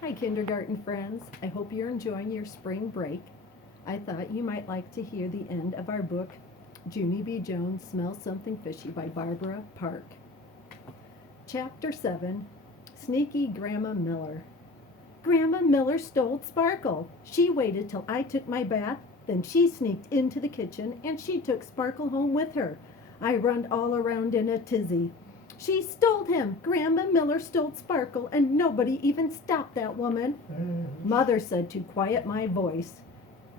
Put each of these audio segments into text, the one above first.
Hi, kindergarten friends. I hope you're enjoying your spring break. I thought you might like to hear the end of our book, Junie B. Jones Smells Something Fishy by Barbara Park. Chapter 7, Sneaky Grandma Miller. Grandma Miller stole Sparkle. She waited till I took my bath, then she sneaked into the kitchen and she took Sparkle home with her. I run all around in a tizzy. She stole him. Grandma Miller stole Sparkle, and nobody even stopped that woman. Mother said to quiet my voice.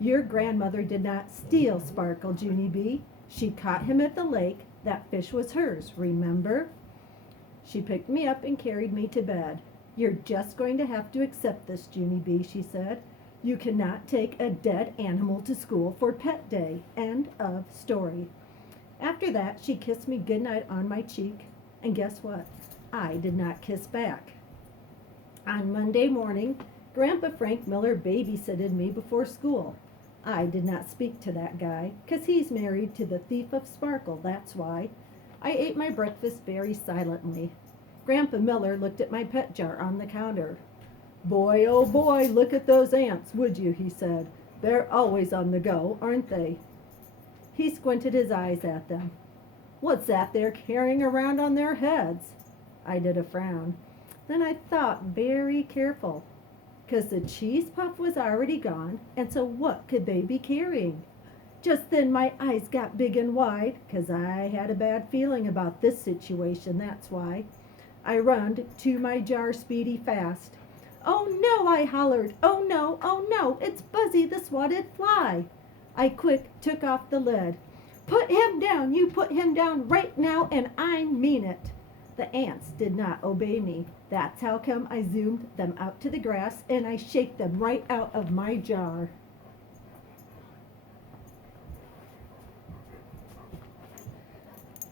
Your grandmother did not steal Sparkle, Junie B. She caught him at the lake. That fish was hers, remember? She picked me up and carried me to bed. You're just going to have to accept this, Junie B., she said. You cannot take a dead animal to school for pet day. End of story. After that, she kissed me goodnight on my cheek. And guess what? I did not kiss back. On Monday morning, Grandpa Frank Miller babysitted me before school. I did not speak to that guy, 'cause he's married to the thief of Sparkle, that's why. I ate my breakfast very silently. Grandpa Miller looked at my pet jar on the counter. Boy, oh boy, look at those ants, would you, he said. They're always on the go, aren't they? He squinted his eyes at them. What's that they're carrying around on their heads? I did a frown. Then I thought very careful, 'cause the cheese puff was already gone, and so what could they be carrying? Just then my eyes got big and wide, 'cause I had a bad feeling about this situation, that's why. I run to my jar speedy fast. Oh no, I hollered. Oh no, it's Buzzy the swatted fly. I quick took off the lid. Put him down, you put him down right now, and I mean it. The ants did not obey me. That's how come I zoomed them out to the grass and I shake them right out of my jar.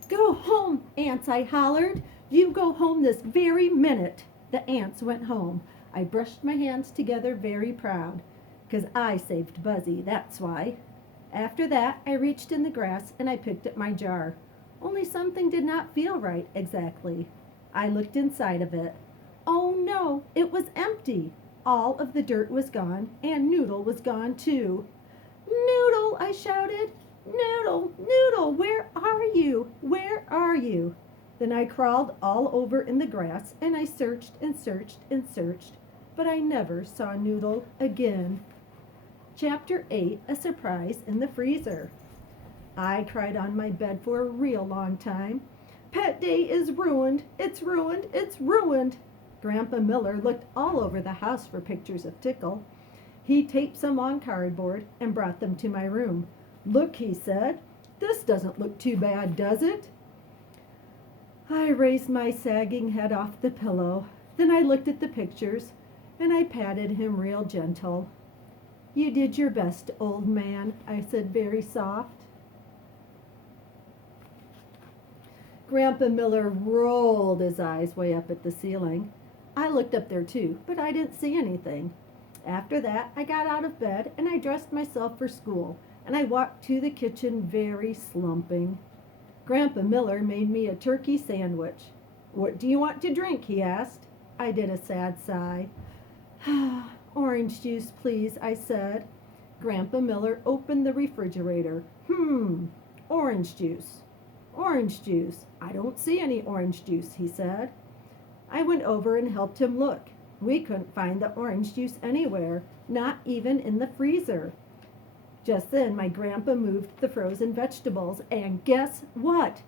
Go home, ants, I hollered. You go home this very minute. The ants went home. I brushed my hands together very proud, 'cause I saved Buzzy, that's why. After that, I reached in the grass and I picked up my jar. Only something did not feel right exactly. I looked inside of it. Oh no, it was empty. All of the dirt was gone and Noodle was gone too. Noodle, I shouted. Noodle, Noodle, where are you? Where are you? Then I crawled all over in the grass and I searched and searched and searched, but I never saw Noodle again. Chapter 8, A Surprise in the Freezer. I cried on my bed for a real long time. Pet day is ruined. It's ruined. It's ruined. Grandpa Miller looked all over the house for pictures of Tickle. He taped some on cardboard and brought them to my room. Look, he said. This doesn't look too bad, does it? I raised my sagging head off the pillow. Then I looked at the pictures and I patted him real gentle. You did your best, old man, I said very soft. Grandpa Miller rolled his eyes way up at the ceiling. I looked up there too, but I didn't see anything. After that, I got out of bed and I dressed myself for school, and I walked to the kitchen very slumping. Grandpa Miller made me a turkey sandwich. What do you want to drink? He asked. I did a sad sigh. Orange juice, please, I said. Grandpa Miller opened the refrigerator. Orange juice. Orange juice. I don't see any orange juice, he said. I went over and helped him look. We couldn't find the orange juice anywhere, not even in the freezer. Just then my grandpa moved the frozen vegetables, and guess what?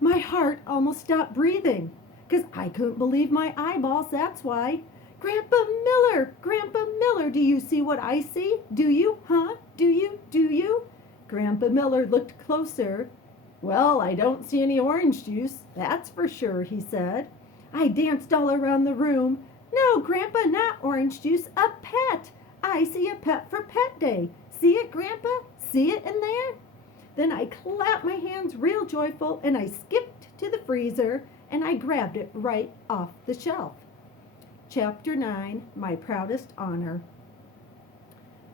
My heart almost stopped breathing, 'cause I couldn't believe my eyeballs, that's why. Grandpa Miller, do you see what I see? Do you, huh? Do you? Grandpa Miller looked closer. Well, I don't see any orange juice, that's for sure, he said. I danced all around the room. No, Grandpa, not orange juice, a pet. I see a pet for pet day. See it, Grandpa? See it in there? Then I clapped my hands real joyful and I skipped to the freezer and I grabbed it right off the shelf. Chapter 9, My Proudest Honor.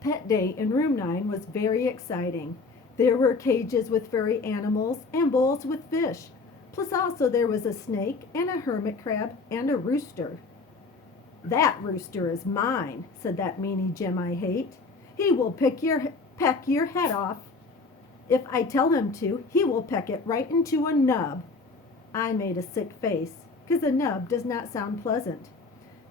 Pet day in room 9 was very exciting. There were cages with furry animals and bowls with fish. Plus also there was a snake and a hermit crab and a rooster. That rooster is mine, said that meanie Jim I hate. He will peck your head off. If I tell him to, he will peck it right into a nub. I made a sick face, 'cause a nub does not sound pleasant.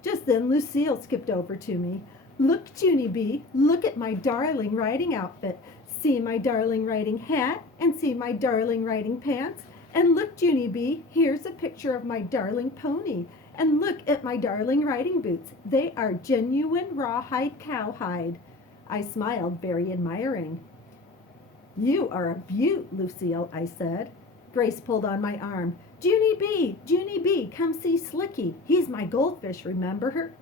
Just then Lucille skipped over to me. Look, Junie B., look at my darling riding outfit. See my darling riding hat, and see my darling riding pants. And look, Junie B., here's a picture of my darling pony. And look at my darling riding boots. They are genuine rawhide cowhide. I smiled, very admiring. You are a beaut, Lucille, I said. Grace pulled on my arm. Junie B., come see Slicky. He's my goldfish, remember her?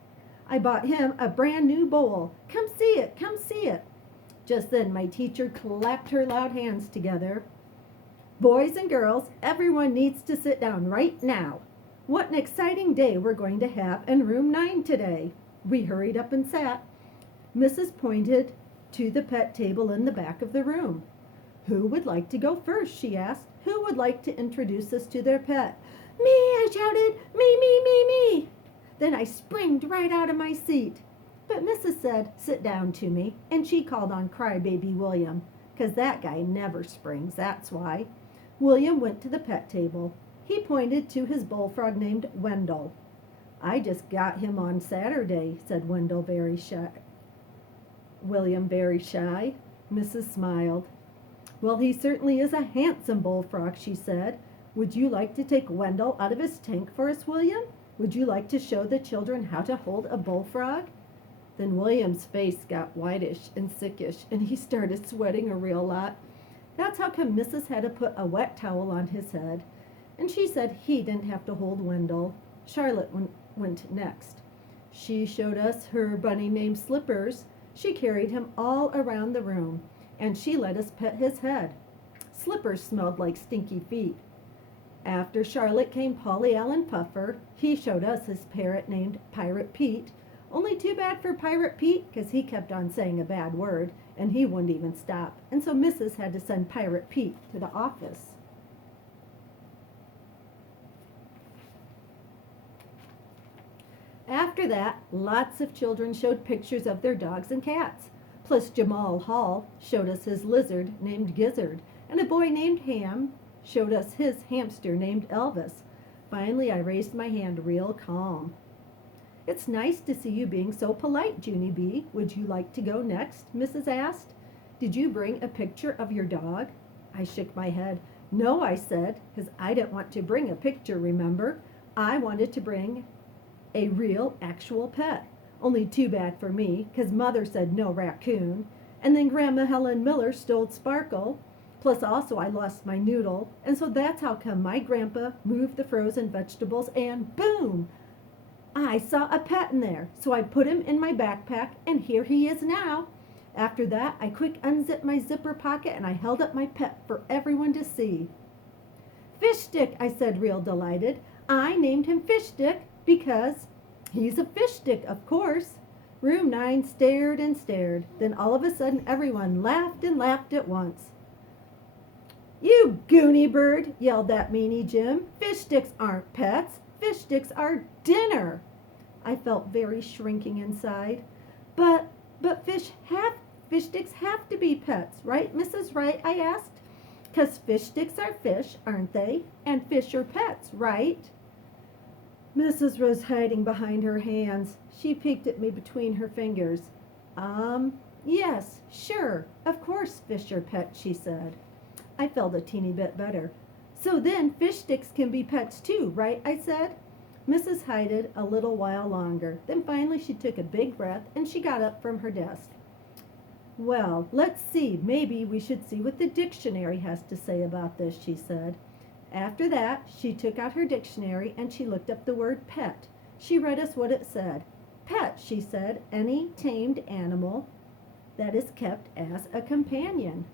I bought him a brand new bowl. Come see it, come see it. Just then my teacher clapped her loud hands together. Boys and girls, everyone needs to sit down right now. What an exciting day we're going to have in room 9 today. We hurried up and sat. Mrs. pointed to the pet table in the back of the room. Who would like to go first, she asked. Who would like to introduce us to their pet? Me, I shouted. Me. Then I springed right out of my seat. But Mrs. said, sit down to me, and she called on crybaby William, 'cause that guy never springs, that's why. William went to the pet table. He pointed to his bullfrog named Wendell. I just got him on Saturday, said Wendell very shy. William very shy. Mrs. smiled. Well, he certainly is a handsome bullfrog, she said. Would you like to take Wendell out of his tank for us, William? Would you like to show the children how to hold a bullfrog? Then William's face got whitish and sickish, and he started sweating a real lot. That's how come Mrs. had to put a wet towel on his head. And she said he didn't have to hold Wendell. Charlotte went next. She showed us her bunny named Slippers. She carried him all around the room, and she let us pet his head. Slippers smelled like stinky feet. After Charlotte came Polly Allen Puffer. He showed us his parrot named Pirate Pete. Only too bad for Pirate Pete, 'cause he kept on saying a bad word, and he wouldn't even stop. And so Mrs. had to send Pirate Pete to the office. After that, lots of children showed pictures of their dogs and cats. Plus Jamal Hall showed us his lizard named Gizzard, and a boy named Ham showed us his hamster named Elvis. Finally, I raised my hand real calm. It's nice to see you being so polite, Junie B. Would you like to go next? Mrs. asked. Did you bring a picture of your dog? I shook my head. No, I said, because I didn't want to bring a picture, remember? I wanted to bring a real, actual pet. Only too bad for me, 'cause Mother said no raccoon. And then Grandma Helen Miller stole Sparkle. Plus also I lost my noodle. And so that's how come my grandpa moved the frozen vegetables and boom! I saw a pet in there. So I put him in my backpack and here he is now. After that, I quick unzipped my zipper pocket and I held up my pet for everyone to see. Fish Stick, I said real delighted. I named him Fish Stick because he's a fish stick, of course. Room 9 stared and stared. Then all of a sudden everyone laughed and laughed at once. You goony bird, yelled that meanie Jim. Fish sticks aren't pets. Fish sticks are dinner. I felt very shrinking inside. But fish sticks have to be pets, right, Mrs. Wright? I asked. 'Cause fish sticks are fish, aren't they? And fish are pets, right? Mrs. was hiding behind her hands. She peeked at me between her fingers. Yes, sure, of course fish are pets, she said. I felt a teeny bit better. So then fish sticks can be pets too, right? I said. Mrs. hided a little while longer. Then finally she took a big breath and she got up from her desk. Well, let's see. Maybe we should see what the dictionary has to say about this, she said. After that, she took out her dictionary and she looked up the word pet. She read us what it said. Pet, she said, any tamed animal that is kept as a companion.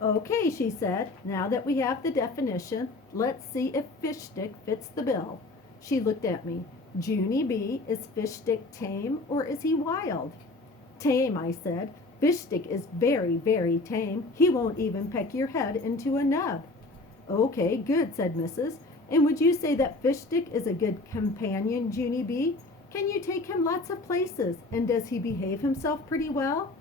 Okay, she said, now that we have the definition, let's see if fish stick fits the bill. She looked at me. Junie B., is fish stick tame or is he wild? Tame, I said. Fish stick is very, very tame. He won't even peck your head into a nub. Okay, good, said Mrs. And would you say that Fish Stick is a good companion, Junie B? Can you take him lots of places? And does he behave himself pretty well?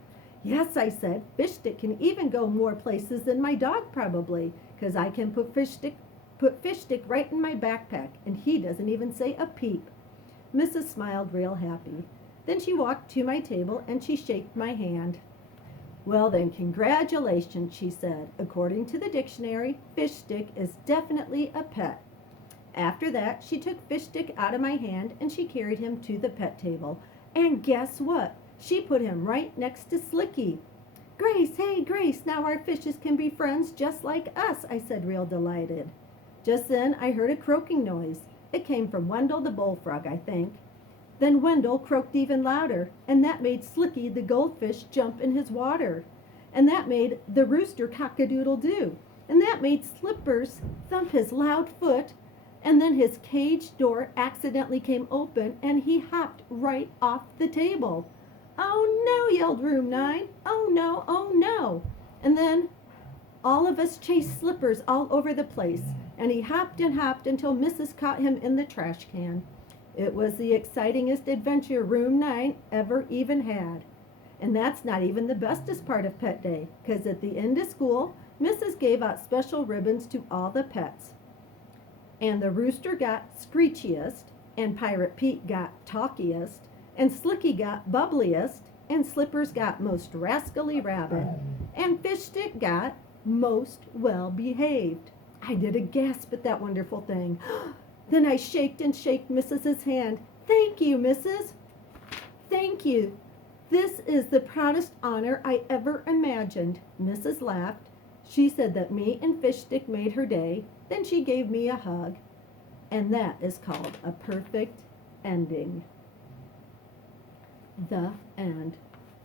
Yes, I said. Fish Stick can even go more places than my dog probably, 'cause I can put Fish Stick right in my backpack, and he doesn't even say a peep. Mrs. smiled real happy. Then she walked to my table and she shook my hand. Well then, congratulations, she said. According to the dictionary, Fish Stick is definitely a pet. After that, she took Fish Stick out of my hand and she carried him to the pet table. And guess what? She put him right next to Slicky. Grace, hey Grace, now our fishes can be friends just like us, I said, real delighted. Just then I heard a croaking noise. It came from Wendell the bullfrog, I think. Then Wendell croaked even louder, and that made Slicky the goldfish jump in his water. And that made the rooster cock-a-doodle-doo. And that made Slippers thump his loud foot. And then his cage door accidentally came open, and he hopped right off the table. Oh no, yelled Room 9. Oh no, oh no. And then all of us chased Slippers all over the place, and he hopped and hopped until Mrs. caught him in the trash can. It was the excitingest adventure Room 9 ever even had. And that's not even the bestest part of Pet Day, 'cause at the end of school, Mrs. gave out special ribbons to all the pets. And the rooster got screechiest, and Pirate Pete got talkiest, and Slicky got bubbliest, and Slippers got most rascally rabbit, and Fish Stick got most well behaved. I did a gasp at that wonderful thing. Then I shaked and shaked Mrs.'s hand. Thank you, Mrs. Thank you. This is the proudest honor I ever imagined. Mrs. laughed. She said that me and Fish Stick made her day. Then she gave me a hug. And that is called a perfect ending. The end.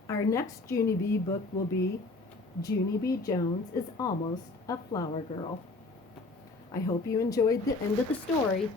Our next Junie B book will be Junie B. Jones is Almost a Flower Girl. I hope you enjoyed the end of the story.